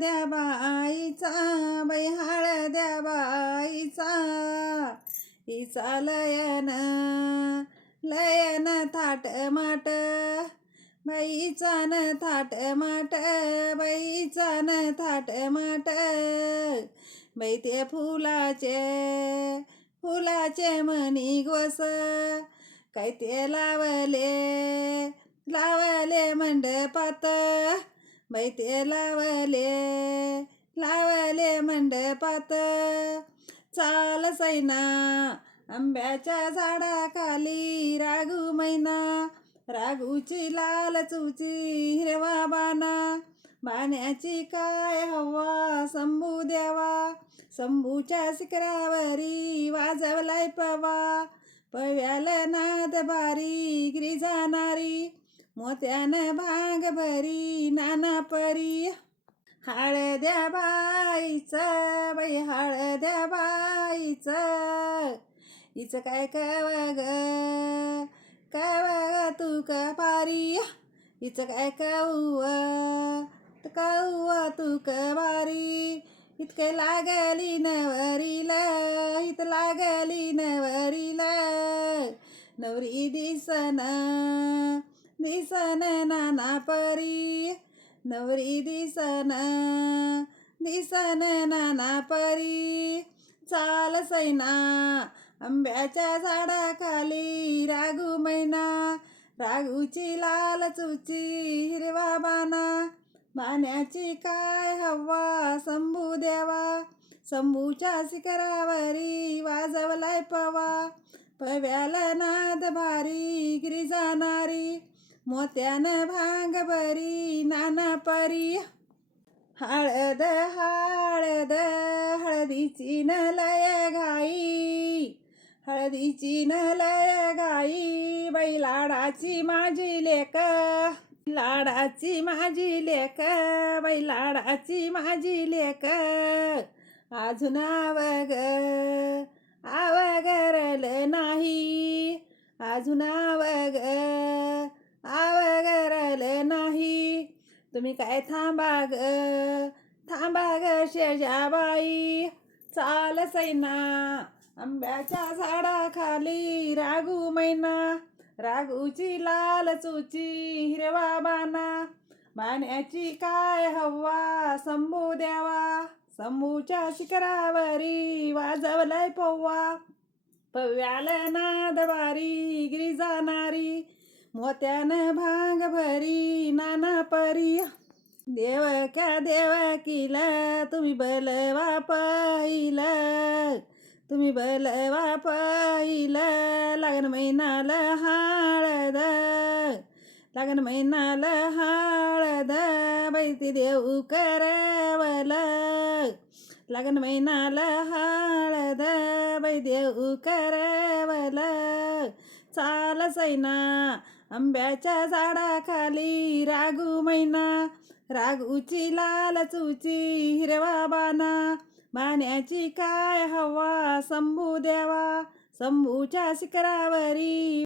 द्या बाईचा बाई हळद्या बाईचा हिचा लयन लयन थाट माट बाईचा न थाट माट बाईचा न थाट माट. बाई ते फुलाचे फुलाचे मणी गोस काय ते लावले लावले मंडपात. बाई ते लावले लावले मंडपात. चाल सैना आंब्याच्या झाडाखाली रागू मैना. रागूची लाल चुची हिरवा बाना. बाण्याची काय हवा संभू देवा. संभूच्या शिखरावरी वाजवलाय पवा. पव्याला नाद बारी गिरी मोत्यानं भांग भरी नाना परी. हळद्या बाईचं बाई हळद्या बाईचं. हिचं काय कव ग काय ग तू कपारी हिचं काय कऊ कऊ तू कबारी इतके लागली नवरीला इत लागली नवरील. नवरी दिसन दिसन नाना परी नवरी दिसन दिसन नाना परी. चाल सैना आंब्याच्या झाडाखाली रागू मैना रागूची लाल चुची हिरवा बाना. बाण्याची काय हवा शंभू देवा शंभूच्या शिखरावरी वाजवलाय पवा. पव्याला नाद भारी गिरी जाणारी. मोत्यानं भांग भरी नाना परी हळद हळद हळदीची न लय घाई. हळदीची न लय घाई बाई लाडाची माझी लेक. लाडाची माझी लेक बाई लाडाची माझी लेक. अजून आवग आवगरल नाही. अजून आवग आवगरले नाही. तुम्ही काय थांबा ग? थांबा ग शेजाबाई. चाल सैना. आंब्याच्या झाडाखाली रागू मैना. रागूची लाल चुची हिरवा बाना. मान्याची काय हवा संभू द्यावा. संभूच्या शिखरावरी वाजवलाय पव्वा पव्याला नादवारी गिरी जाणारी. मोत्यानं भांग भरी नाना परी देवक्या देवकीला तुम्ही बलवा पाहिला. तुम्ही बलवा पाहिला. लागन महिनाला हाळद. लागन महिनाला हाळद. बैती देव देऊ करवल. लागन महिनाला हाळद. बै देऊ करवल. चाल सैना आंब्याच्या झाडाखाली रागू मैना रागूची लाल चुची हिरवा बाना. मान्याची काय हवा संभू देवा संभूच्या शिखरावरी